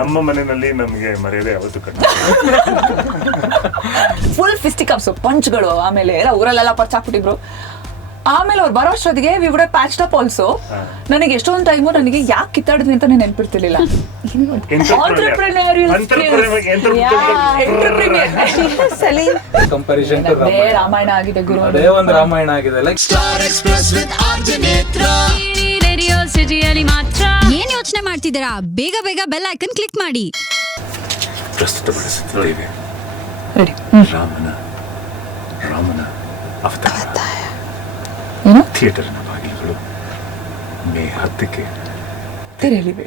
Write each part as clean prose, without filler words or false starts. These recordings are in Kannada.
ನಮ್ಮ ಮನೆಯಲ್ಲಿ ನಮಗೆ ಮರ್ಯಾದೆ ಯಾವತ್ತೂ ಕಡಿಮೆ. ಫುಲ್ ಫಿಸ್ಟಿಕಪ್ಸ್ ಪಂಚ್ಗಳು, ಆಮೇಲೆ ಎಲ್ಲ ಊರಲ್ಲೆಲ್ಲ ಪರ್ಚಾಕ್ಬಿಟ್ಟಿದ್ರು. ಆಮೇಲೆ ಅವ್ರು ಬರೋ ಅಷ್ಟೊತ್ತಿಗೆ ವಿ ವುಡ್ ಪ್ಯಾಚ್ಡ್ ಅಪ್ ಆಲ್ಸೋ. ನನಗೆ ಎಷ್ಟೊಂದು ಟೈಮು ನನಗೆ ಯಾಕೆ ಕಿತ್ತಾಡಿದ್ವಿ ಅಂತ ನೆನ್ಪಿರ್ತಿರ್ಲಿಲ್ಲ. ರಾಮಾಯಣ ಆಗಿದೆ ಗುರು, ಅದೇ ಒಂದು ರಾಮಾಯಣ ಆಗಿದೆ. ರೇಡಿಯೋ ಸಿಟಿಯಲ್ಲಿ ಮಾತ್ರ. ಏನ್ ಯೋಚನೆ ಮಾಡ್ತಿದ್ದೀರಾ? ಬೇಗ ಬೇಗ ಬೆಲ್ ಐಕನ್ ಕ್ಲಿಕ್ ಮಾಡಿ. ಪ್ರಸ್ತುತಪಡಿಸುತ್ತೇವೆ ರಾಮನ ಅವತಾರ. ಥಿಯೇಟರ್ನ ಬಾಗಿಲುಗಳು ಮೇ 10ಕ್ಕೆ ತೆರೆಯಲಿವೆ.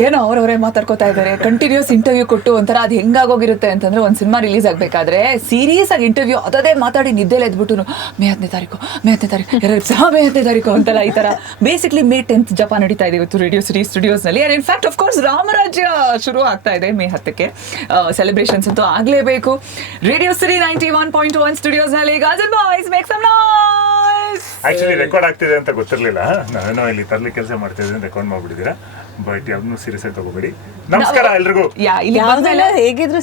ಏನೋ ಅವರವರೇ ಮಾತಾಡ್ಕೋತಾ ಇದ್ದಾರೆ. ಕಂಟಿನ್ಯೂಸ್ ಇಂಟರ್ವ್ಯೂ ಕೊಟ್ಟು ಒಂಥರ ಅದು ಹೆಂಗಾಗೋಗಿರುತ್ತೆ ಅಂತಂದ್ರೆ, ಒಂದು ಸಿನಿಮಾ ರಿಲೀಸ್ ಆಗಬೇಕಾದ್ರೆ ಸೀರಿಯಸ್ ಆಗಿ ಇಂಟರ್ವ್ಯೂ ಅದೇ ಮಾತಾಡಿ ನಿದ್ದೆಲೆ ಎದ್ಬಿಟ್ಟು ಮೇ 10ನೇ ತಾರೀಕು ಮೇ 10ನೇ ತಾರೀಕು ಅಂತೆಲ್ಲ ಈ ತರ. ಬೇಸಿಕ್ಲಿ ಮೇ 10th ಜಪ ನಡೀತಾ ಇದೆ ಇವತ್ತು ರೇಡಿಯೋ ಸಿಟಿ ಸ್ಟುಡಿಯೋಸ್ನಲ್ಲಿ. And in fact of course Ramarajya ಶುರು ಆಗ್ತಾ ಇದೆ ಮೇ 10ಕ್ಕೆ. ಸೆಲೆಬ್ರೇಷನ್ಸ್ ಅಂತೂ ಆಗಲೇಬೇಕು. ರೇಡಿಯೋ ಸಿಟಿ 91.1 ಸ್ಟುಡಿಯೋಸ್ನಲ್ಲಿ ಗಾಜನ್ boys make some noise. Actually record ಆಗ್ತಿದೆ ಅಂತ ಗೊತ್ತಿರಲಿಲ್ಲ. ನಾನು ಇಲ್ಲಿ ತರ್ಲಿ ಕೆಲಸ ಮಾಡ್ತಿದ್ದೆ, ರೆಕಾರ್ಡ್ ಮಾಡ್ಬಿಟ್ಟಿದ್ದೀರಾ. ಬಟ್ ಯಾವ್ದನ್ನು ಸೀರಿಯಸ್ ಆಗಿ ತಗೋಬೇಡಿ. ನಮಸ್ಕಾರ ಎಲ್ರಿಗೂ. ಹೇಗಿದ್ರು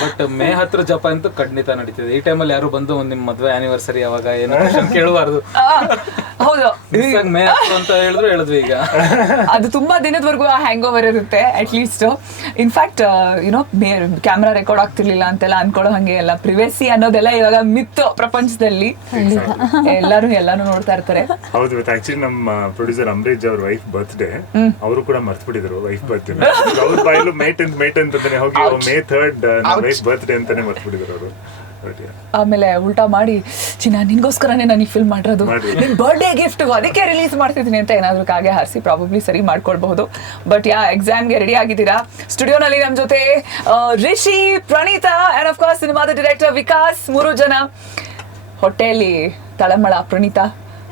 ಬಟ್ ಮೇ 10 ಜಪ ಅಂತೂ ಖಂಡಿತ ನಡೀತಿದೆ. ಈ ಟೈಮಲ್ಲಿ ಯಾರು ಬಂದು ನಿಮ್ ಮದ್ವೆ ಆನಿವರ್ಸರಿ ಯಾವಾಗ ಏನು ಕೇಳಬಾರ್ದು. ಹೌದು, ಮೇ 10 ಅಂತ ಹೇಳಿದ್ವಿ. ಈಗ ಅದು ತುಂಬಾ ದಿನದವರೆಗೂ ಆ ಹ್ಯಾಂಗ್ ಓವರ್ ಇರುತ್ತೆ at least. In fact YONO camera record ಆಗ್ತಿರ್ಲಿಲ್ಲ ಅಂತೆಲ್ಲ ಅನ್ಕೊಳ್ಳೋ ಹಂಗೆ ಎಲ್ಲ ಪ್ರಿವೇಸಿ ಅನ್ನೋದೆಲ್ಲ ಇವಾಗ ಮಿತ್ತು ಪ್ರಪಂಚದಲ್ಲಿ. ಎಲ್ಲಾನು ನೋಡ್ತಾ ಇರ್ತಾರೆ. ಹೌದು, ಆಕ್ಚುಲಿ ನಮ್ಮ ಪ್ರೊಡ್ಯೂಸರ್ ಅಂಬರೀಶ್ ಅವ್ರ ವೈಫ್ ಬರ್ತ್ಡೇ ಅವರು ಕೂಡ ಮರ್ತು ಬಿಟ್ಟಿದ್ರು ವೈಫ್ ಬರ್ತ್ಡೇ. ಅವ್ರ ಬಾಯಲ್ಲೂ ಮೇ 10 ಅಂತಾನೆ ಹೋಗಿ ಮೇ 3rd ವೈಫ್ ಬರ್ತ್ಡೇ ಅಂತಾನೆ ಮರ್ತು ಬಿಟ್ಟಿದ್ರು ಅವರು. ಆಮೇಲೆ ಉಲ್ಟಾ ಮಾಡಿ, ಚಿನ್ನ ನಿನ್ಗೋಸ್ಕರನೇ ನಾನು ಈ ಫಿಲ್ಮ್ ಮಾಡಿರೋದು, ನಿನ್ ಬರ್ಡೇ ಗಿಫ್ಟ್ ಅದಕ್ಕೆ ರಿಲೀಸ್ ಮಾಡ್ತಿದ್ದೀನಿ ಅಂತ ಏನಾದ್ರು ಕಾಗೆ ಹಾರಿಸಿ ಪ್ರಾಬಬ್ಲಿ ಸರಿ ಮಾಡ್ಕೊಳ್ಬಹುದು. ಬಟ್ ಎಕ್ಸಾಮ್ಗೆ ರೆಡಿ ಆಗಿದ್ದೀರಾ. ಸ್ಟುಡಿಯೋನಲ್ಲಿ ನಮ್ಮ ಜೊತೆ Rishi, Praneetha and of course ಸಿನಿಮಾದ ಡೈರೆಕ್ಟರ್ ವಿಕಾಸ್, 3 ಜನ. ಹೊಟ್ಟೆಯಲ್ಲಿ ತಳಮಳ Praneetha.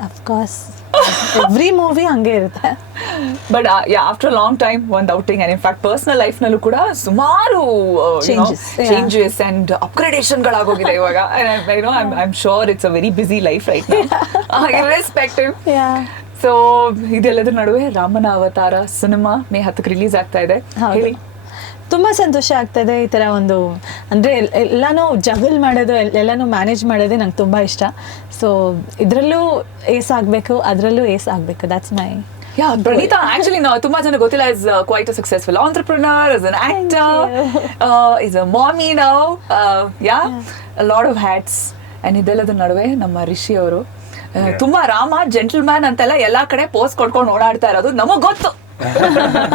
Of course every movie ಹಂಗೆ ಇರುತ್ತೆ. ಬಟ್ ಆಫ್ಟರ್ ಲಾಂಗ್ ಟೈಮ್ ಒಂದು outing. And in fact personal life ನಲ್ಲೂ ಕೂಡ ಸುಮಾರು ಚೇಂಜಸ್ ಅಂಡ್ ಅಪ್ಗ್ರೇಡೇಷನ್ ಗಳಾಗೋಗಿದೆ ಇವಾಗ. I am sure it's a very busy life right now, irrespective. So ಇದೆಲ್ಲದ್ರ ನಡುವೆ ರಾಮನ ಅವತಾರ ಸಿನಿಮಾ ಮೇ 10ಕ್ಕೆ ರಿಲೀಸ್ ಆಗ್ತಾ ಇದೆ. ಹೇಳಿ. ತುಂಬ ಸಂತೋಷ ಆಗ್ತದೆ. ಈ ಥರ ಒಂದು ಅಂದರೆ ಎಲ್ಲನೂ ಜಗಲ್ ಮಾಡೋದು, ಎಲ್ಲನೂ ಮ್ಯಾನೇಜ್ ಮಾಡೋದೇ ನಂಗೆ ತುಂಬ ಇಷ್ಟ. ಸೊ ಇದರಲ್ಲೂ ಏಸ್ ಆಗಬೇಕು, ಅದರಲ್ಲೂ ಏಸ್ ಆಗಬೇಕು. That's my. ಪ್ರಣೀತಾ ಆಕ್ಚುಲಿ ತುಂಬಾ ಜನ ಗೊತ್ತಿಲ್ಲ, is quite a successful entrepreneur, is an actor, is a mommy now, a lot of hats. And ಇದೆಲ್ಲದ ನಡುವೆ ನಮ್ಮ ರಿಷಿ ಅವರು ತುಂಬಾ ರಾಮ ಜೆಂಟಲ್ಮ್ಯಾನ್ ಅಂತೆಲ್ಲ ಎಲ್ಲಾ ಕಡೆ ಪೋಸ್ ಕೊಡ್ಕೊಂಡು ಓಡಾಡ್ತಾ ಇರೋದು ನಮಗ್ ಗೊತ್ತು.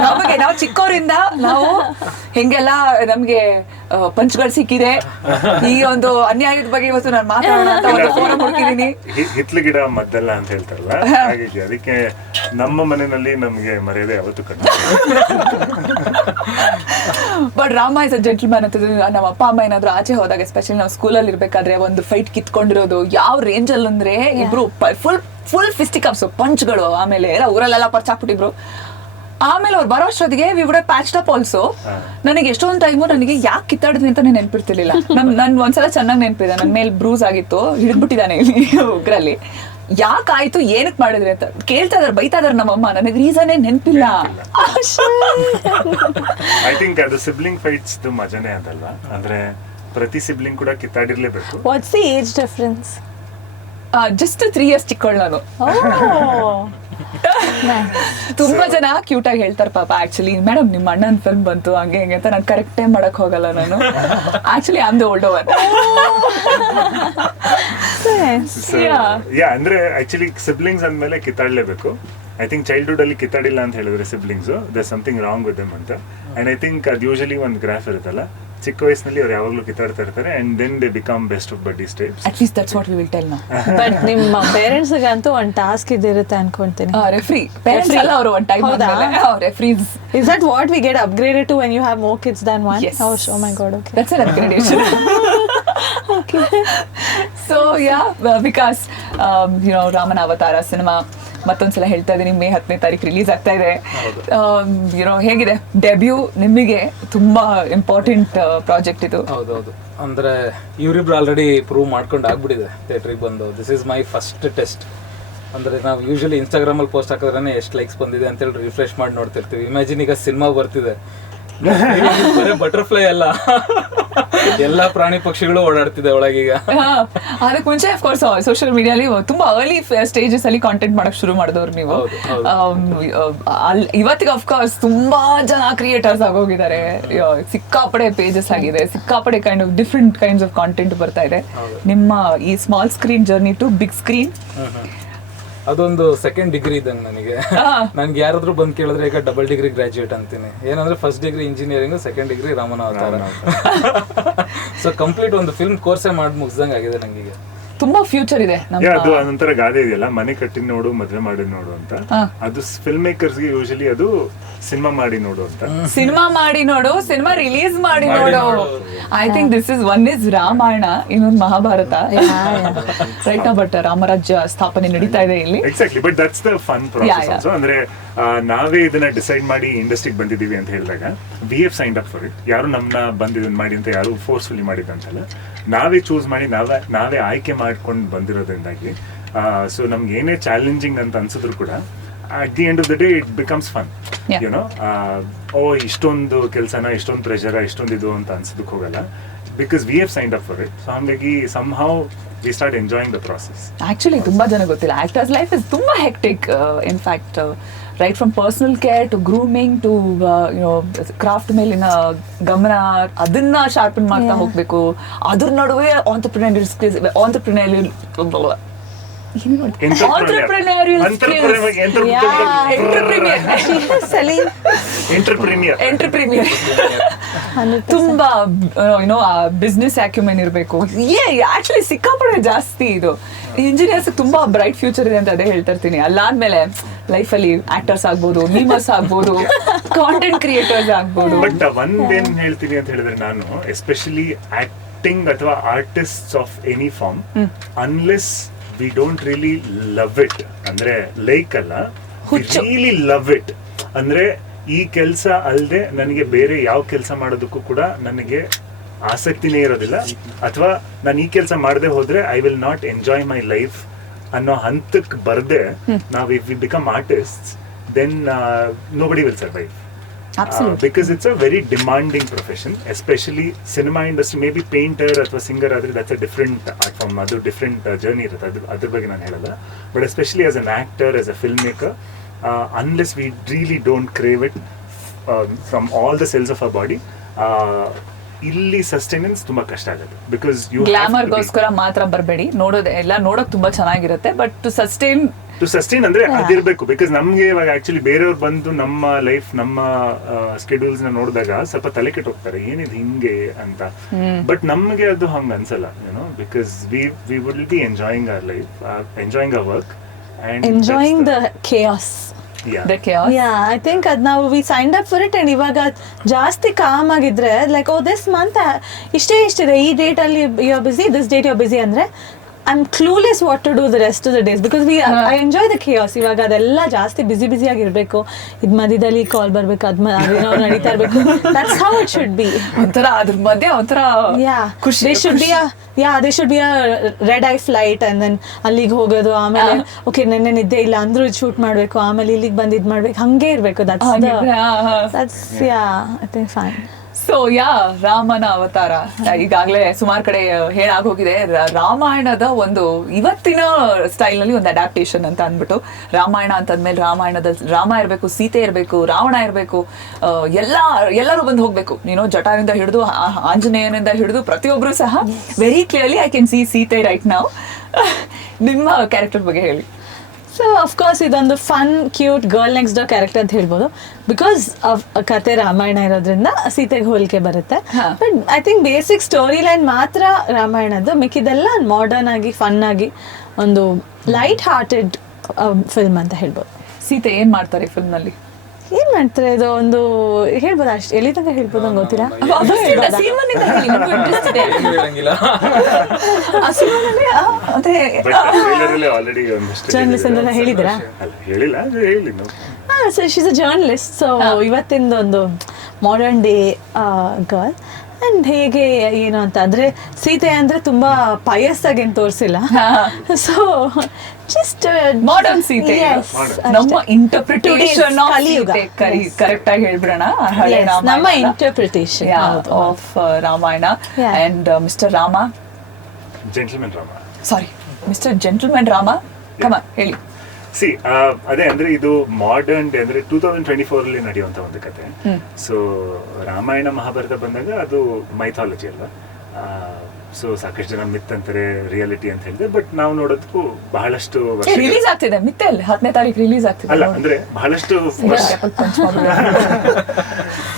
ನಮಗೆ ನಾವು ಚಿಕ್ಕವರಿಂದ ನಾವು ಹೆಂಗೆಲ್ಲ ನಮ್ಗೆ ಪಂಚ್ಗಳು ಸಿಕ್ಕಿದೆ. ಈ ಒಂದು ಅನ್ಯಾಯದ ಬಗ್ಗೆ ಇವತ್ತು ನಾನು ಮಾತಾಡೋಣ ಅಂತ ಒಂದು ಫೋರಂ ಹುಡುಕಿದೀನಿ. ಹಿತ್ಲು ಗಿಡ ಮದ್ದಲ್ಲ ಅಂತ ಹೇಳ್ತಾರಲ್ಲ, ಹಾಗಾಗಿ ಅದಕ್ಕೆ ನಮ್ಮ ಮನೆಯಲ್ಲಿ ನಮ್ಗೆ ಮರ್ಯಾದೆ ಯಾವತ್ತೂ ಕಡಿಮೆ. But Rama is a gentleman ಅಂತ ನಮ್ಮ ಅಪ್ಪ ಅಮ್ಮ ಏನಾದ್ರು ಆಚೆ ಹೋದಾಗ, ಎಸ್ಪೆಷಲಿ ನಾವು ಸ್ಕೂಲಲ್ಲಿ ಇರ್ಬೇಕಾದ್ರೆ ಒಂದು ಫೈಟ್ ಕಿತ್ಕೊಂಡಿರೋದು ಯಾವ ರೇಂಜ್ ಅಲ್ಲಿ ಅಂದ್ರೆ, ಇಬ್ರು ಫುಲ್ ಫಿಸ್ಟಿಕಪ್ಸ್ ಪಂಚ್ಗಳು, ಆಮೇಲೆ ಎಲ್ಲ ಊರಲ್ಲೆಲ್ಲ ಪರ್ಚಾಕ್ಬಿಟ್ಟಿದ್ರು. ಆಮೇಲೆ ಅವ್ರು ಬರೋ ಅಷ್ಟೊತ್ತಿಗೆ ವಿ ವುಡ್ ಪ್ಯಾಚ್ಡ್ ಅಪ್ ಆಲ್ಸೋ. ನನಗೆ ಎಷ್ಟೊಂದು ಟೈಮು ನನಗೆ ಯಾಕೆ ಕಿತ್ತಾಡಿದ್ವಿ ಅಂತ ನೆನ್ಪಿರ್ತಿರ್ಲಿಲ್ಲ. ನನ್ ಒಂದ್ಸಲ ಚೆನ್ನಾಗಿ ನೆನಪಿದೆ, ನನ್ನ ಮೇಲೆ ಬ್ರೂಸ್ ಆಗಿತ್ತು, ಹಿಡಿದ್ಬಿಟ್ಟಿದ್ದಾನೆ ಇಲ್ಲಿ ಉಗ್ರಲ್ಲಿ. ಯಾಕಾಯ್ತು, ಏನಕ್ಕೆ ಮಾಡಿದ್ರಿ ಅಂತ ಕೇಳ್ತಾ ಇದಾರೆ, ಬೈತಾ ಇದಾರೆ ನಮ್ಮಮ್ಮ. ನನಗೆ ರೀಸನ್ನೇ ನೆನಪಿಲ್ಲ. ಐ ಥಿಂಕ್ ಅದು ಸಿಬ್ಲಿಂಗ್ ಫೈಟ್ಸ್ ಮಜಾನೇ ಅದಲ್ವಾ. ಅಂದ್ರೆ ಪ್ರತಿ ಸಿಬ್ಲಿಂಗ್ ಕೂಡ ಕಿತ್ತಾಡಿರ್ಲೇಬೇಕು. What's the age difference? Just 3 years ಚಿಕ್ಕವಳು ನಾನು. ತುಂಬಾ ಜನ ಕ್ಯೂಟ್ ಆಗಿ ಹೇಳ್ತಾರೆ ಪಾಪ. ಆಕ್ಚುಲಿ ಮೇಡಮ್ ನಿಮ್ಮ ಅಣ್ಣನ ಫಿಲ್ಮ್ ಬಂತು ಹಂಗೆ ಹಿಂಗೆ ಅಂತ ನಾನು ಕರೆಕ್ಟೇ ಮಾಡಕ್ ಹೋಗಲ್ಲ ನಾನು. Actually I am the older one. ಅಂದ್ರೆ ಆಕ್ಚುಲಿ ಸಿಬ್ಲಿಂಗ್ಸ್ ಅಂದ್ಮೇಲೆ ಕಿತ್ತಾಡ್ಲೇಬೇಕು. ಐ ಥಿಂಕ್ ಚೈಲ್ಡ್ಹುಡ್ ಅಲ್ಲಿ ಕಿತ್ತಾಡಿಲ್ಲ ಅಂತ ಹೇಳಿದ್ರೆ siblings, there something wrong with them ಅಂತ. ಅಂಡ್ ಐ ಥಿಂಕ್ ಅದು ಯೂಶಲಿ ಒಂದು ಗ್ರಾಫ್ ಇರುತ್ತಲ್ಲ, ಚಿಕ್ಕ ವಯಸ್ಸಿನಲ್ಲಿ ಅವ್ರು ಯಾವಾಗಲೂ ಕಿತ್ತಾಡ್ತಾ ಇರ್ತಾರೆ and then they become best of buddies types. At least that's what we will tell now. But ನಿಮ್ಮ ಪೇರೆಂಟ್ಸ್ ಅಂತೂ ಒಂದು ಟಾಸ್ಕ್ ಇದಿರುತ್ತೆ ಅನ್ಕೊಂತೀನಿ. ರೆಫ್ರಿ ಪೇರೆಂಟ್ಸ್ ಎಲ್ಲ ಅವರು ಒಂದು ಟೈಮ್ ಆದ್ಮೇಲೆ ರೆಫ್ರೀಸ್. Is that what we get upgraded to when you have more kids than one? Yes. Oh my god, okay. That's an upgradation. Okay. So because ರಾಮನ ಅವತಾರ ಸಿನಿಮಾ ಮತ್ತೊಂದ್ಸಲ ಹೇಳ್ತಾ ಇದ್ದೀನಿ, ಮೇ 10ನೇ ತಾರೀಕು ರಿಲೀಸ್ ಆಗ್ತಾ ಇದೆ. ಹೇಗಿದೆ ಡೆಬ್ಯೂ ನಿಮಗೆ? ತುಂಬಾ ಇಂಪಾರ್ಟೆಂಟ್ ಪ್ರಾಜೆಕ್ಟ್ ಇದು. ಹೌದೌದು, ಅಂದ್ರೆ ಇವರಿಬ್ರು ಆಲ್ರೆಡಿ ಪ್ರೂವ್ ಮಾಡ್ಕೊಂಡು ಆಗ್ಬಿಟ್ಟಿದೆ ಥಿಯೇಟ್ರಿಗೆ ಬಂದು. This is my first test ಅಂದ್ರೆ ನಾವು ಯೂಶಲಿ ಇನ್ಸ್ಟಾಗ್ರಾಮ್ ಅಲ್ಲಿ ಪೋಸ್ಟ್ ಹಾಕಿದ್ರೆ ಎಷ್ಟು ಲೈಕ್ಸ್ ಬಂದಿದೆ ಅಂತ ಹೇಳಿ ರಿಫ್ರೆಶ್ ಮಾಡಿ ನೋಡ್ತಿರ್ತೀವಿ. ಇಮ್ಯಾಜಿನ್ ಈಗ ಸಿನಿಮಾ ಬರ್ತಿದೆ, ಬರೀ ಬಟರ್ಫ್ಲೈ ಅಲ್ಲ, ಎಲ್ಲಾ ಪ್ರಾಣಿ ಪಕ್ಷಿಗಳು ಓಡಾಡ್ತಿದೆ ಒಳಗೀಗ. ಅದಕ್ಕೆ ಮುಂಚೆ ಅಫ್ಕೋರ್ಸ್ ಸೋಷಿಯಲ್ ಮೀಡಿಯಾಲಿ ತುಂಬಾ ಅರ್ಲಿ ಸ್ಟೇಜಸ್ ಅಲ್ಲಿ ಕಾಂಟೆಂಟ್ ಮಾಡಕ್ ಶುರು ಮಾಡಿದವ್ರು ನೀವು. ಇವತ್ತಿಗೆ ಅಫ್ಕೋರ್ಸ್ ತುಂಬಾ ಜನ ಕ್ರಿಯೇಟರ್ಸ್ ಆಗೋಗಿದ್ದಾರೆ, ಸಿಕ್ಕಾಪಡೆ ಪೇಜಸ್ ಆಗಿದೆ, ಸಿಕ್ಕಾಪಡೆ kind of different kinds of content ಬರ್ತಾ ಇದೆ. ನಿಮ್ಮ ಈ small screen journey to big screen ಅದೊಂದು ಸೆಕೆಂಡ್ ಡಿಗ್ರಿ ಇದ್ದಂಗೆ ನನಗೆ. ನನ್ಗೆ ಯಾರಾದ್ರೂ ಬಂದು ಕೇಳಿದ್ರೆ ಈಗ ಡಬಲ್ ಡಿಗ್ರಿ ಗ್ರಾಜುಯೇಟ್ ಅಂತೀನಿ. ಏನಂದ್ರೆ first degree engineering, second degree ರಾಮನ ಅವತಾರ. ಸೊ ಕಂಪ್ಲೀಟ್ ಒಂದು ಫಿಲ್ಮ್ ಕೋರ್ಸೇ ಮಾಡಿ ಮುಗಿಸ್ದಂಗೆ ಆಗಿದೆ ನಂಗೆ. ತುಂಬಾ ಫ್ಯೂಚರ್ ಇದೆ. ಅದು ಒಂಥರ ಗಾದೆ ಇದೆಯಲ್ಲ, ಮನೆ ಕಟ್ಟಿ ನೋಡು ಮದ್ವೆ ಮಾಡಿ ನೋಡು ಅಂತ. ಅದು ಫಿಲ್ಮ್ ಮೇಕರ್ಸ್ಗೆ ಯೂಶಲಿ ಅದು ಸಿನಿಮಾ ಮಾಡಿ ನೋಡು ಅಂತ. ಸಿನಿಮಾ ಮಾಡಿ ನೋಡು, ಸಿನಿಮಾ ರಿಲೀಸ್ ಮಾಡಿ ನೋಡು. I think this is one is Ramayana, ಇನ್ನೊಂದು ಮಹಾಭಾರತ ರೈಟ್. ಬಟ್ ರಾಮರಾಜ್ಯ ಸ್ಥಾಪನೆ ನಡೀತಾ ಇದೆ ಇಲ್ಲಿ. Exactly, but that's the fun process also. ಅಂದ್ರೆ ನಾವೇ ಇದನ್ನ ಡಿಸೈಡ್ ಮಾಡಿ ಇಂಡಸ್ಟ್ರಿಗೆ ಬಂದಿದ್ದೀವಿ ಅಂತ ಹೇಳಿದಾಗ we have signed up for it. ಯಾರು ನಮ್ಮನ್ನ ಬಂದು ಇದನ್ನ ಮಾಡಿ ಅಂತ ಯಾರು ಫೋರ್ಸ್ಫುಲಿ ಮಾಡಿದಂತಲ್ಲ, ನಾವೇ ಚೂಸ್ ಮಾಡಿ ನಾವೇ ಆಯ್ಕೆ ಮಾಡ್ಕೊಂಡು ಬಂದಿರೋದ್ರಿಂದಾಗಿ ಸೊ ನಮ್ಗೆ ಏನೇ ಚಾಲೆಂಜಿಂಗ್ ಅಂತ ಅನ್ಸಿದ್ರು ಕೂಡ at the end of the day it becomes fun. You know, ಇಷ್ಟೊಂದು ಕೆಲಸನ, ಇಷ್ಟೊಂದು ಪ್ರೆಷರ್, ಇಷ್ಟೊಂದು ಇದು ಅಂತ ಅನ್ಸೋದಕ್ಕೆ ಹೋಗಲ್ಲ, because we have signed up for it. So ಹಾಗಾಗಿ somehow we start enjoying the process. Actually ತುಂಬಾ ಜನ ಗೊತ್ತಿಲ್ಲ, actors life is ತುಂಬಾ hectic. In fact right from personal care to grooming to craft ಮೇಲಿನ ಗಮನ, ಅದನ್ನ ಶಾರ್ಪನ್ ಮಾಡ್ತಾ ಹೋಗ್ಬೇಕು. ಅದ್ರ ನಡುವೆ ತುಂಬಾ ಬಿಸ್ನೆಸ್ ಆಕ್ಯುಮೆನ್ ಇರಬೇಕು. ಆಕ್ಚುಲಿ ಸಿಕ್ಕಾಪಡೆ ಜಾಸ್ತಿ ಇದು. ಇಂಜಿನಿಯರ್ಸ್ ತುಂಬಾ ಬ್ರೈಟ್ ಫ್ಯೂಚರ್ ಇದೆ ಅಂತ ಅದೇ ಹೇಳ್ತಾ ಇರ್ತೀನಿ. ಅಲ್ಲಾದ್ಮೇಲೆ ಲೈಫ್ ಅಲ್ಲಿ ಆಕ್ಟರ್ಸ್ ಆಗ್ಬೋದು, ಮೀಮರ್ಸ್ ಆಗ್ಬೋದು, ಕಾಂಟೆಂಟ್ ಕ್ರಿಯೇಟರ್ಸ್ ಆಗ್ಬೋದು. ಬಟ್ ಒಂದೇನ್ ಹೇಳ್ತೀನಿ ಅಂತ ಹೇಳಿದ್ರೆ, ನಾನು ಎಸ್ಪೆಷಲಿ ಆಕ್ಟಿಂಗ್ ಅಥವಾ artist of any form, unless we don't really love it, ಅಂದ್ರೆ ಲೈಕ್ ಅಲ್ಲ, really love it, ಅಂದ್ರೆ ಈ ಕೆಲಸ ಅಲ್ಲದೆ ನನಗೆ ಬೇರೆ ಯಾವ ಕೆಲಸ ಮಾಡೋದಕ್ಕೂ ಕೂಡ ನನಗೆ ಆಸಕ್ತಿನೇ ಇರೋದಿಲ್ಲ, ಅಥವಾ ನಾನು ಈ ಕೆಲಸ ಮಾಡದೆ ಹೋದ್ರೆ I will not enjoy my life ಅನ್ನೋ ಹಂತಕ್ಕೆ ಬರ್ದೆ ನಾವು if we become artist, then nobody will survive. Because it's a very demanding profession, especially cinema industry. Maybe painter ಅಥವಾ ಸಿಂಗರ್ ಆದ್ರೆ that's a different art form, ಅದು different journey ಇರುತ್ತೆ, ಅದ್ರ ಬಗ್ಗೆ ನಾನು ಹೇಳಲ್ಲ. But especially as an actor, as a filmmaker, unless we really don't crave it from all the cells of our body, ಇಲ್ಲಿ ಸಸ್ಟೈನೆನ್ಸ್ ತುಂಬಾ ಕಷ್ಟ ಆಗುತ್ತೆ. ಬಿಕಾಸ್ ಗ್ಲಾಮರ್ಗೋಸ್ಕರ ಮಾತ್ರ ಬರಬೇಡಿ, ಎಲ್ಲ ನೋಡೋಕ್ ತುಂಬಾ ಚೆನ್ನಾಗಿರುತ್ತೆ, ಬಟ್ ಟು ಸಸ್ಟೈನ್ ಅಂದ್ರೆ ಅದಿರ್ಬೇಕು. ಬಿಕಾಸ್ ನಮ್ಗೆ ಇವಾಗ ಆಕ್ಚುಲಿ ಬೇರೆಯವ್ರು ಬಂದು ನಮ್ಮ ಲೈಫ್, ನಮ್ಮ ಸ್ಕೆಡ್ಯೂಲ್ಸ್ ನ ನೋಡಿದಾಗ ಸ್ವಲ್ಪ ತಲೆ ಕೆಟ್ಟು ಹೋಗ್ತಾರೆ, ಏನಿದೆ ಹಿಂಗೆ ಅಂತ. ಬಟ್ ನಮ್ಗೆ ಅದು ಹಂಗ ಅನ್ಸಲ್ಲ, you know, because we would be enjoying our life, enjoying our work and enjoying the chaos. I think now we signed up for it, and ಇವಾಗ ಜಾಸ್ತಿ ಕಾಮ್ ಆಗಿದ್ರೆ ಲೈಕ್ ದಿಸ್ ಮಂತ್ ಇಷ್ಟೇ ಇದೆ, ಈ ಡೇಟ್ ಅಲ್ಲಿ you are busy, this date you are busy ಅಂದ್ರೆ I am clueless what to do the rest of the days, because I enjoy the chaos. ಇವಾಗ ಅದೆಲ್ಲ ಜಾಸ್ತಿ ಬಿಸಿ ಆಗಿರ್ಬೇಕು, ಇದ್ ಮಧ್ಯದಲ್ಲಿ ಕಾಲ್ ಬರ್ಬೇಕು, ಅದೇನೋ ನಡೀತಾ ಇರ್ಬೇಕು. That's how it should be. ಒಂಥರ ಅದ್ರ ಮಧ್ಯೆ ಒಂಥರ ಖುಷಿ. They should be a red eye flight, and then ಅಲ್ಲಿಗೆ ಹೋಗೋದು, ಆಮೇಲೆ ಓಕೆ ನೆನ್ನೆ ನಿದ್ದೆ ಇಲ್ಲ ಅಂದ್ರೂ ಶೂಟ್ ಮಾಡ್ಬೇಕು, ಆಮೇಲೆ ಇಲ್ಲಿಗೆ ಬಂದು ಇದ್ ಮಾಡ್ಬೇಕು, ಹಂಗೆ ಇರ್ಬೇಕು. That's I think fine. So ರಾಮನ ಅವತಾರ ಈಗಾಗಲೇ ಸುಮಾರು ಕಡೆ ಹೇಳಾಗೋಗಿದೆ. ರಾಮಾಯಣದ ಒಂದು ಇವತ್ತಿನ ಸ್ಟೈಲ್ ನಲ್ಲಿ ಒಂದು ಅಡ್ಯಾಪ್ಟೇಷನ್ ಅಂತ ರಾಮಾಯಣ ಅಂತಂದ್ಮೇಲೆ ರಾಮ ಇರಬೇಕು, ಸೀತೆ ಇರಬೇಕು, ರಾವಣ ಇರಬೇಕು, ಎಲ್ಲರೂ ಬಂದು ಹೋಗ್ಬೇಕು. ಜಟಾಯಿಂದ ಹಿಡಿದು ಆಂಜನೇಯನಿಂದ ಹಿಡಿದು ಪ್ರತಿಯೊಬ್ರು ಸಹ very clearly I can see Sita right now. ನಿಮ್ಮ ಕ್ಯಾರೆಕ್ಟರ್ ಬಗ್ಗೆ ಹೇಳಿ. ಸೊ ಅಫ್ಕೋರ್ಸ್ ಇದೊಂದು fun cute girl next door character ಅಂತ ಹೇಳ್ಬೋದು, ಬಿಕಾಸ್ ಕತೆ ರಾಮಾಯಣ ಇರೋದ್ರಿಂದ ಸೀತೆಗೆ ಹೋಲಿಕೆ ಬರುತ್ತೆ. But I think basic story line ಮಾತ್ರ ರಾಮಾಯಣದ್ದು, ಮಿಕ್ಕಿದೆಲ್ಲ ಮಾಡರ್ನ್ ಆಗಿ ಫನ್ ಆಗಿ ಒಂದು ಲೈಟ್ ಹಾರ್ಟೆಡ್ ಫಿಲ್ಮ್ ಅಂತ ಹೇಳ್ಬೋದು. ಸೀತೆ ಏನ್ ಮಾಡ್ತಾರೆ ಫಿಲ್ಮ್ ನಲ್ಲಿ? ಏನ್ ಮಾಡ್ತಾರೆ ಇದು ಒಂದು ಹೇಳ್ಬೋದು, ಅಷ್ಟು ಎಲ್ಲಿ ತನಕ ಹೇಳ್ಬೋದು ನಂಗೆ ಗೊತ್ತಿಲ್ಲ. ಜರ್ನಲಿಸ್ಟ್ ಅಂತೆಲ್ಲ ಹೇಳಿದಿರಾ? She's a journalist. ಸೊ ಇವತ್ತಿಂದ ಒಂದು ಮಾಡರ್ನ್ ಡೇ ಗರ್ಲ್, ಅಂಡ್ ಹೇಗೆ ಏನು ಅಂತ ಅಂದ್ರೆ ಸೀತೆ ಅಂದ್ರೆ ತುಂಬಾ ಪಯಸ್ ಆಗಿ ಏನು ತೋರಿಸಿಲ್ಲ. ಸೊ ಜಸ್ಟ್ ಮಾಡರ್ನ್ ಸೀತೆ, ನಮ್ಮ ಇಂಟರ್ಪ್ರಿಟೇಷನ್ ಕರೆಕ್ಟ್ ಆಗಿ ಹೇಳ್ಬಿಡೋಣ, ಹಳೆ ನಮ್ಮ interpretation of Ramayana. And mister Rama, gentleman Rama, sorry mister gentleman Rama, ಕಮ ಹೇಳಿ. ಸಿ ಅದೇ ಅಂದ್ರೆ ಇದು ಮಾಡರ್ನ್ ಡೇ ಅಂದ್ರೆ 2024 ಅಲ್ಲಿ ನಡೆಯುವಂತ ಒಂದು ಕತೆ. ಸೊ ರಾಮಾಯಣ ಮಹಾಭಾರತ ಬಂದಾಗ ಅದು ಮೈಥಾಲಜಿ ಅಲ್ವಾ. ಸೊ ಸಾಕಷ್ಟು ಜನ ಮಿತ್ ಅಂತಾರೆ, ರಿಯಾಲಿಟಿ ಅಂತ ಹೇಳಿದೆ. ಬಟ್ ನಾವು ನೋಡೋದಕ್ಕೂ ಬಹಳಷ್ಟು ರಿಲೀಸ್ ಆಗ್ತಿದೆ, ಮಿತ್ತೆ ಅಲ್ಲಿ 10ನೇ ತಾರೀಕು ರಿಲೀಸ್ ಆಗ್ತಿದೆ. ಅಲ್ಲ ಅಂದ್ರೆ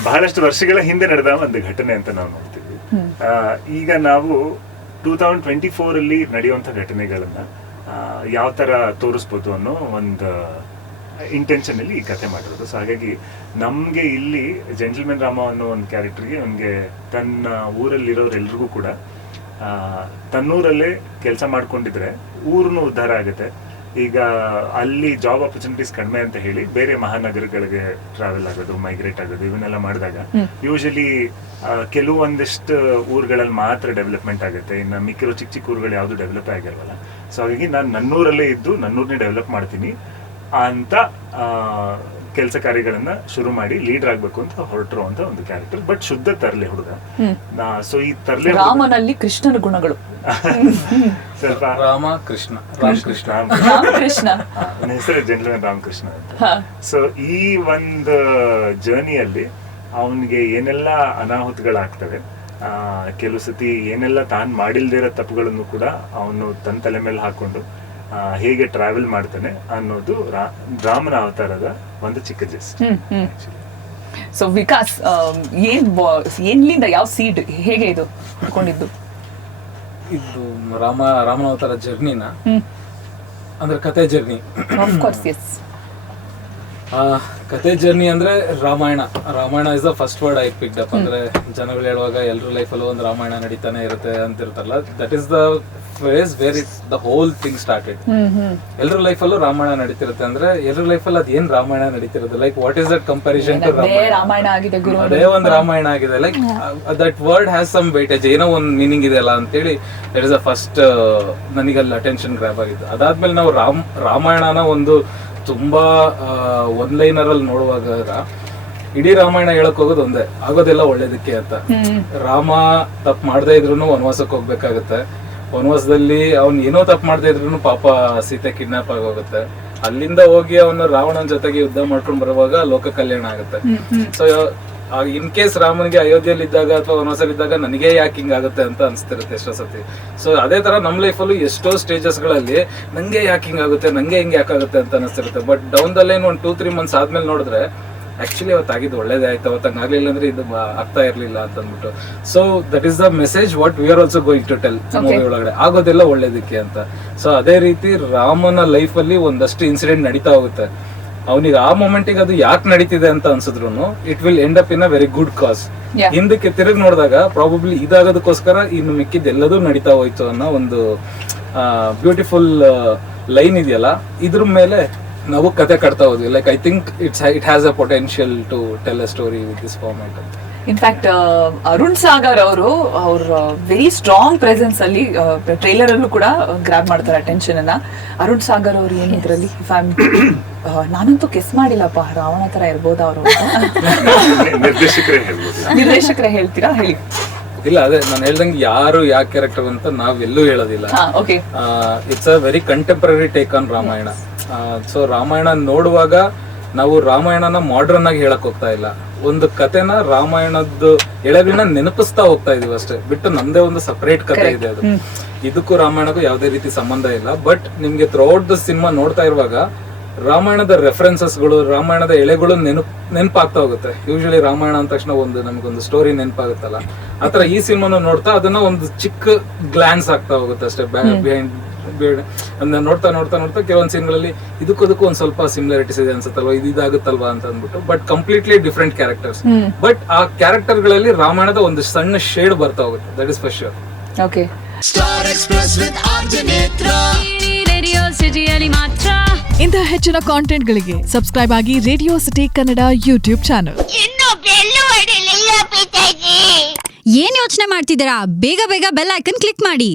ಬಹಳಷ್ಟು ವರ್ಷಗಳ ಹಿಂದೆ ನಡೆದ ಒಂದು ಘಟನೆ ಅಂತ ನಾವು ನೋಡ್ತೀವಿ. ಈಗ ನಾವು 2024 ಅಲ್ಲಿ ನಡೆಯುವಂತ ಘಟನೆಗಳನ್ನ ಯಾವ ತರ ತೋರಿಸ್ಬೋದು ಅನ್ನೋ ಒಂದು ಇಂಟೆನ್ಷನ್ ಅಲ್ಲಿ ಈ ಕಥೆ ಮಾಡಿರೋದು. ಸೊ ಹಾಗಾಗಿ ನಮ್ಗೆ ಇಲ್ಲಿ ಜೆಂಟಲ್ಮನ್ ರಾಮ ಅನ್ನೋ ಒಂದು ಕ್ಯಾರೆಕ್ಟರ್ಗೆ ಅವನಿಗೆ ತನ್ನ ಊರಲ್ಲಿರೋರೆಲ್ರಿಗೂ ಕೂಡ ತನ್ನೂರಲ್ಲೇ ಕೆಲಸ ಮಾಡ್ಕೊಂಡಿದ್ರೆ ಊರನ್ನು ಉದ್ಧಾರ ಆಗುತ್ತೆ. ಈಗ ಅಲ್ಲಿ ಜಾಬ್ ಆಪರ್ಚುನಿಟೀಸ್ ಕಡಿಮೆ ಅಂತ ಹೇಳಿ ಬೇರೆ ಮಹಾನಗರಗಳಿಗೆ ಟ್ರಾವೆಲ್ ಆಗೋದು, ಮೈಗ್ರೇಟ್ ಆಗೋದು, ಇವನ್ನೆಲ್ಲ ಮಾಡಿದಾಗ ಯೂಶಲಿ ಕೆಲವೊಂದಿಷ್ಟು ಊರುಗಳಲ್ಲಿ ಮಾತ್ರ ಡೆವಲಪ್ಮೆಂಟ್ ಆಗುತ್ತೆ. ಇನ್ನು ಮಿಕ್ಕಿರೋ ಚಿಕ್ಕ ಚಿಕ್ಕ ಊರುಗಳು ಯಾವುದು ಡೆವಲಪ್ ಆಗಿರಲ್ಲ. ಸೊ ಹಾಗಾಗಿ ನಾನು ನನ್ನೂರಲ್ಲೇ ಇದ್ದು ನನ್ನೂರನ್ನೇ ಡೆವಲಪ್ ಮಾಡ್ತೀನಿ ಅಂತ ಕೆಲಸ ಕಾರ್ಯಗಳನ್ನ ಶುರು ಮಾಡಿ ಲೀಡರ್ ಆಗ್ಬೇಕು ಅಂತ ಹೊರಟಿರುವಂತ ಒಂದು ಕ್ಯಾರೆಕ್ಟರ್. ಬಟ್ ಶುದ್ಧ ತರ್ಲೆ ಹುಡುಗ. ಸೊ ಈ ತರ್ಲೆ ರಾಮನಲ್ಲಿ ಕೃಷ್ಣನ ಗುಣಗಳು ಸ್ವಲ್ಪ ರಾಮಕೃಷ್ಣ ನನ್ನ ಹೆಸರು ಜೆಂಟಲ್ಮನ್ ರಾಮಕೃಷ್ಣ ಅಂತ. ಸೊ ಈ ಒಂದು ಜರ್ನಿಯಲ್ಲಿ ಅವನಿಗೆ ಏನೆಲ್ಲ ಅನಾಹುತಗಳಾಗ್ತವೆ, ಕೆಲವು ಸತಿ ಏನೆಲ್ಲ ತಾನು ಮಾಡಿಲ್ದೇ ಇರೋ ತಪ್ಪುಗಳನ್ನು ಕೂಡ ಅವನು ತನ್ನ ತಲೆ ಮೇಲೆ ಹಾಕೊಂಡು ಹೇಗೆ ಟ್ರಾವೆಲ್ ಮಾಡ್ತಾನೆ ಅನ್ನೋದು ರಾಮನ ಅವತಾರದ ಒಂದು ಚಿಕ್ಕ ಜಸ್ಟ್. ಸೊ ವಿಕಾಸ್, ಏನ್ಲಿಂದ ಯಾವ ಸೀಡ್ ಹೇಗೆ ಇದು ಹಾಕೊಂಡಿದ್ದು? ಇದು ರಾಮನ ಅವತಾರ ಜರ್ನಿನ ಅಂದ್ರೆ ಕತೆ ಜರ್ನಿ. Of course, yes. ಕತೆ ಜರ್ನಿ ಅಂದ್ರೆ Ramayana is the first word I picked up. ಅಂದ್ರೆ ಜನಗಳು ಹೇಳುವಾಗ ಎಲ್ರ ಲೈಫಲ್ಲೂ ಒಂದು ರಾಮಾಯಣ ನಡೀತಾನೆ ಇರುತ್ತೆ ಅಂತಿರ್ತಲ್ಲ, that is the phase where it the whole thing started. ಎಲ್ರ ಲೈಫಲ್ಲೂ ರಾಮಾಯಣ ನಡೀತಿರುತ್ತೆ ಅಂದ್ರೆ ಎಲ್ರ ಲೈಫಲ್ಲಿ ಅದೇನ್ ರಾಮಾಯಣ ನಡೀತಿರುತ್ತೆ, like what is that comparison to Ramayana ಆಗಿದೆ ಗುರು, ಅದೇ ಒಂದು ರಾಮಾಯಣ ಆಗಿದೆ. Like that word has some weightage, ಏನೋ ಒಂದು ಮೀನಿಂಗ್ ಇದೆ ಅಲ್ಲ ಅಂತೇಳಿ ದಟ್ ಇಸ್ ದ ಫಸ್ಟ್ ನನಗಲ್ಲಿ ಅಟೆನ್ಷನ್ ಗ್ರ್ಯಾಬ್ ಆಗಿತ್ತು. ಅದಾದ್ಮೇಲೆ ನಾವು ರಾಮಾಯಣನ ಒಂದು ತುಂಬಾ ಒನ್ ಲೈನರ್ ಅಲ್ಲಿ ನೋಡುವಾಗ ಇಡೀ ರಾಮಾಯಣ ಹೇಳಕ್ ಹೋಗೋದು ಒಂದೇ, ಆಗೋದೆಲ್ಲ ಒಳ್ಳೇದಕ್ಕೆ ಅಂತ. ರಾಮ ತಪ್ಪು ಮಾಡದೇ ಇದ್ರು ವನವಾಸಕ್ಕೆ ಹೋಗ್ಬೇಕಾಗತ್ತೆ. ವನವಾಸದಲ್ಲಿ ಅವ್ನು ಏನೋ ತಪ್ಪು ಮಾಡದೇ ಇದ್ರು ಪಾಪ ಸೀತೆ ಕಿಡ್ನಾಪ್ ಆಗೋಗುತ್ತೆ. ಅಲ್ಲಿಂದ ಹೋಗಿ ಅವನು ರಾವಣನ ಜೊತೆಗೆ ಯುದ್ಧ ಮಾಡ್ಕೊಂಡು ಬರುವಾಗ ಲೋಕ ಕಲ್ಯಾಣ ಆಗುತ್ತೆ. ಸೊ ಇನ್ ಕೇಸ್ ರಾಮನಿಗೆ ಅಯೋಧ್ಯೆಯಲ್ಲಿ ಇದ್ದಾಗ ಅಥವಾ ವನವಾಸಲ್ಲಿದ್ದಾಗ ನನಗೆ ಯಾಕೆ ಹಿಂಗಾಗುತ್ತೆ ಅಂತ ಅನ್ಸ್ತಿರುತ್ತೆ ಎಷ್ಟೋ ಸತಿ. ಸೊ ಅದೇ ತರ ನಮ್ಮ ಲೈಫಲ್ಲೂ ಎಷ್ಟೋ ಸ್ಟೇಜಸ್ ಗಳಲ್ಲಿ ನಂಗೆ ಯಾಕೆ ಹಿಂಗಾಗುತ್ತೆ, ನಂಗೆ ಹಿಂಗೆ ಯಾಕಾಗುತ್ತೆ ಅಂತ ಅನಿಸ್ತಿರುತ್ತೆ. But down the line 1-2-3 months ಆದ್ಮೇಲೆ ನೋಡಿದ್ರೆ ಆಕ್ಚುಲಿ ಅವತ್ತಾಗಿದ್ದು ಒಳ್ಳೇದೇ ಆಯ್ತು, ಅವತ್ತಂಗೆ ಆಗ್ಲಿಲ್ಲ ಅಂದ್ರೆ ಇದು ಆಗ್ತಾ ಇರ್ಲಿಲ್ಲ ಅಂತ ಅಂದ್ಬಿಟ್ಟು. So that is the message what we are also going to tell movie ಒಳಗಡೆ, ಆಗೋದೆಲ್ಲ ಒಳ್ಳೇದಕ್ಕೆ ಅಂತ. ಸೊ ಅದೇ ರೀತಿ ರಾಮನ ಲೈಫ್ ಅಲ್ಲಿ ಒಂದಷ್ಟು ಇನ್ಸಿಡೆಂಟ್ ನಡೀತಾ ಹೋಗುತ್ತೆ. ಅವನಿಗೆ ಆ ಮೊಮೆಂಟಿಗೆ ಅದು ಯಾಕೆ ನಡೀತಿದೆ ಅಂತ ಅನ್ಸಿದ್ರು it will end up in a very good cause. ಹಿಂದಕ್ಕೆ ತಿರುಗಿ ನೋಡಿದಾಗ ಪ್ರಾಬಬ್ಲಿ ಇದಾಗೋದಕ್ಕೋಸ್ಕರ ಇನ್ನು ಮಿಕ್ಕಿದ್ದೆಲ್ಲದೂ ನಡೀತಾ ಹೋಯ್ತು ಅನ್ನೋ ಒಂದು ಬ್ಯೂಟಿಫುಲ್ ಲೈನ್ ಇದೆಯಲ್ಲ, ಇದ್ರ ಮೇಲೆ ನಾವು ಕತೆ ಕಟ್ತಾ ಹೋದ್ವಿ. Like I think it has a potential to tell a story with this format ಅಂತ. ಇನ್ಫ್ಯಾಕ್ಟ್ ಅರುಣ್ ಸಾಗರ್ ಅವ್ರ ವೆರಿ ಸ್ಟ್ರಾಂಗ್ ಪ್ರೆಸೆನ್ಸ್ ಅಲ್ಲಿ ಟ್ರೈಲರ್ ಅಲ್ಲೂ ಕೂಡ ಗ್ರಾಬ್ ಮಾಡ್ತಾರೆ ಅಟೆನ್ಷನ್ ಅನ್ನ. ಅರುಣ್ ಸಾಗರ್ ಅವ್ರು ಏನಿದ್ರಲ್ಲಿ ನಾನಂತೂ ಗೆಸ್ ಮಾಡಿಲ್ಲಪ್ಪ, ರಾವಣ ತರ ಇರ್ಬೋದ ಅವರು? ನಿರ್ದೇಶಕರೇ ಹೇಳ್ತೀರಾ? ಹೇಳಿ. ಇಲ್ಲ, ಅದೇ ನಾನು ಹೇಳ್ದಂಗೆ ಯಾರು ಯಾವ ಕ್ಯಾರೆಕ್ಟರ್ ಅಂತ ನಾವೆಲ್ಲೂ ಹೇಳೋದಿಲ್ಲ. It's a very contemporary take on Ramayana. So Ramayana ನೋಡುವಾಗ ನಾವು ರಾಮಾಯಣನ ಮಾಡ್ರನ್ ಆಗಿ ಹೇಳಕ್ ಹೋಗ್ತಾ ಇಲ್ಲ, ಒಂದು ಕತೆನ ರಾಮಾಯಣದ ಎಳೆಗಳನ್ನ ನೆನಪಿಸ್ತಾ ಹೋಗ್ತಾ ಇದೀವಿ ಅಷ್ಟೇ ಬಿಟ್ಟು ನಮ್ದೇ ಒಂದು ಸಪರೇಟ್ ಕತೆ ಇದೆ. ಅದು ಇದಕ್ಕೂ ರಾಮಾಯಣಕ್ಕೂ ಯಾವುದೇ ರೀತಿ ಸಂಬಂಧ ಇಲ್ಲ. ಬಟ್ ನಿಮ್ಗೆ ಥ್ರೂಔಟ್ ದ ಸಿನಿಮಾ ನೋಡ್ತಾ ಇರುವಾಗ ರಾಮಾಯಣದ ರೆಫರೆನ್ಸಸ್ಗಳು, ರಾಮಾಯಣದ ಎಳೆಗಳು ನೆನಪಾಗ್ತಾ ಹೋಗುತ್ತೆ. ಯೂಶಲಿ ರಾಮಾಯಣ ಅಂದ ತಕ್ಷಣ ಒಂದು ನಮ್ಗೊಂದು ಸ್ಟೋರಿ ನೆನಪಾಗುತ್ತಲ್ಲ, ಆತರ ಈ ಸಿನಿಮಾನ ನೋಡ್ತಾ ಅದನ್ನ ಒಂದು ಚಿಕ್ಕ ಗ್ಲಾನ್ಸ್ ಆಗ್ತಾ ಹೋಗುತ್ತೆ ಅಷ್ಟೇ ಬಿಹೈಂಡ್. ನೋಡ್ತಾ ನೋಡ್ತಾ ನೋಡ್ತಾ ಕೆಲವೊಂದು ಸೀನ್ಗಳಲ್ಲಿ ಇದಕ್ಕೂ ಒಂದ್ ಸ್ವಲ್ಪ ಸಿಮಿಲಾರಿಟೀಸ್ ಇದೆ ಅನ್ಸುತ್ತಲ್ವಾ, ಇದಾಗುತ್ತಲ್ವಾ ಅಂತ ಅಂದ್ಬಿಟ್ಟು. But completely different characters. But ಆ ಕ್ಯಾರೆಕ್ಟರ್ ಗಳಲ್ಲಿ ರಾಮಾಯಣದ ಒಂದು ಸಣ್ಣ ಶೇಡ್ ಬರ್ತಾ ಹೋಗುತ್ತೆ, that is for sure. Okay. Star express with RJ ನೇತ್ರ ರೇಡಿಯೋ ಸಿಟಿಯಲ್ಲಿ ಮಾತ್ರ. ಇಂತಹ ಹೆಚ್ಚಿನ ಕಾಂಟೆಂಟ್ಗಳಿಗೆ ಸಬ್ಸ್ಕ್ರೈಬ್ ಆಗಿ radio city Kannada YouTube channel. ಇನ್ನು ಬೆಲ್ಲು ಹೊಡೆಯಲಿಲ್ಲ ಪಿತಾಜಿ. ಏನ್ ಯೋಚನೆ ಮಾಡ್ತಿದ್ದೀರಾ ಬೇಗ ಬೇಗ ಬೆಲ್ ಐಕನ್ ಕ್ಲಿಕ್ ಮಾಡಿ